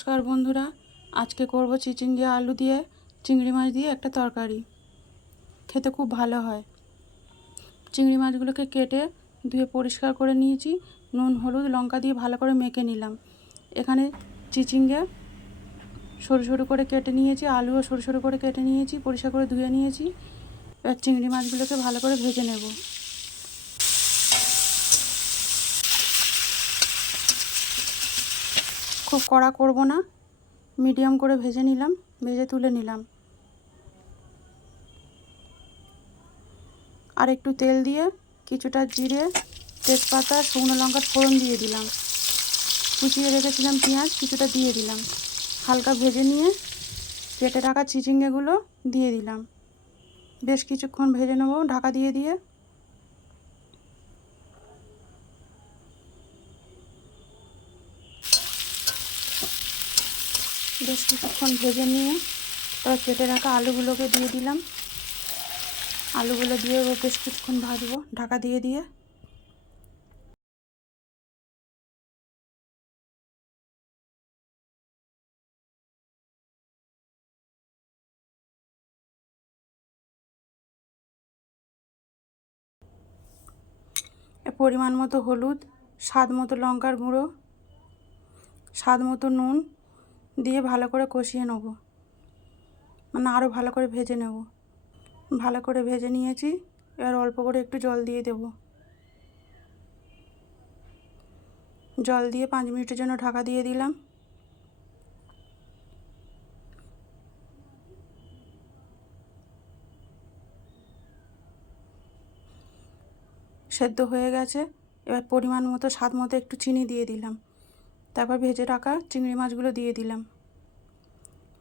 নমস্কার বন্ধুরা, আজকে করব চিচিঙ্গে আলু দিয়ে চিংড়ি মাছ দিয়ে একটা তরকারি। খেতে খুব ভালো হয়। চিংড়ি মাছগুলোকে কেটে ধুয়ে পরিষ্কার করে নিয়েছি, নুন হলুদ লঙ্কা দিয়ে ভালো করে মেখে নিলাম। এখানে চিচিঙ্গে সরু সরু করে কেটে নিয়েছি, আলুও সরু সরু করে কেটে নিয়েছি, পরিষ্কার করে ধুয়ে নিয়েছি। এবার চিংড়ি মাছগুলোকে ভালো করে ভেজে নেব। খুব কড়া করব না, মিডিয়াম করে ভেজে নিলাম, ভেজে তুলে নিলাম। আর একটু তেল দিয়ে কিছুটা জিরে, তেজপাতা, শুকনো লঙ্কার ফোড়ন দিয়ে দিলাম। কুচিয়ে রেখেছিলাম পেঁয়াজ কিছুটা দিয়ে দিলাম। হালকা ভেজে নিয়ে কেটে রাখা চিচিঙ্গেগুলো দিয়ে দিলাম। বেশ কিছুক্ষণ ভেজে নেব ঢাকা দিয়ে দিয়ে। বেশ কিছুক্ষণ ভেজে নিয়ে তারপর কেটে রাখা আলুগুলোকে দিয়ে দিলাম। আলুগুলো দিয়ে বেশ কিছুক্ষণ ভাজবো ঢাকা দিয়ে দিয়ে। পরিমাণ মতো হলুদ, স্বাদ মতো লঙ্কার গুঁড়ো, স্বাদ মতো নুন দিয়ে ভালো করে কষিয়ে নেব, মানে আরও ভালো করে ভেজে নেব। ভালো করে ভেজে নিয়েছি, এবার অল্প করে একটু জল দিয়ে দেব। জল দিয়ে 5 মিনিটের জন্য ঢাকা দিয়ে দিলাম। সেদ্ধ হয়ে গেছে। এবার পরিমাণ মতো স্বাদ মতো একটু চিনি দিয়ে দিলাম। তারপর ভেজে রাখা চিংড়ি মাছগুলো দিয়ে দিলাম।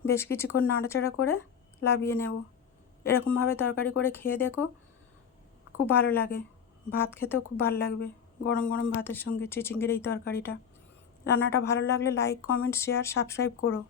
বেশ কিছুক্ষণ নাড়াচাড়া করে লাবিয়ে নেব। এরকমভাবে তরকারি করে খেয়ে দেখো, খুব ভালো লাগে। ভাত খেতেও খুব ভালো লাগবে গরম গরম ভাতের সঙ্গে চিচিঙ্গের এই তরকারিটা। রান্নাটা ভালো লাগলে লাইক, কমেন্ট, শেয়ার, সাবস্ক্রাইব করো।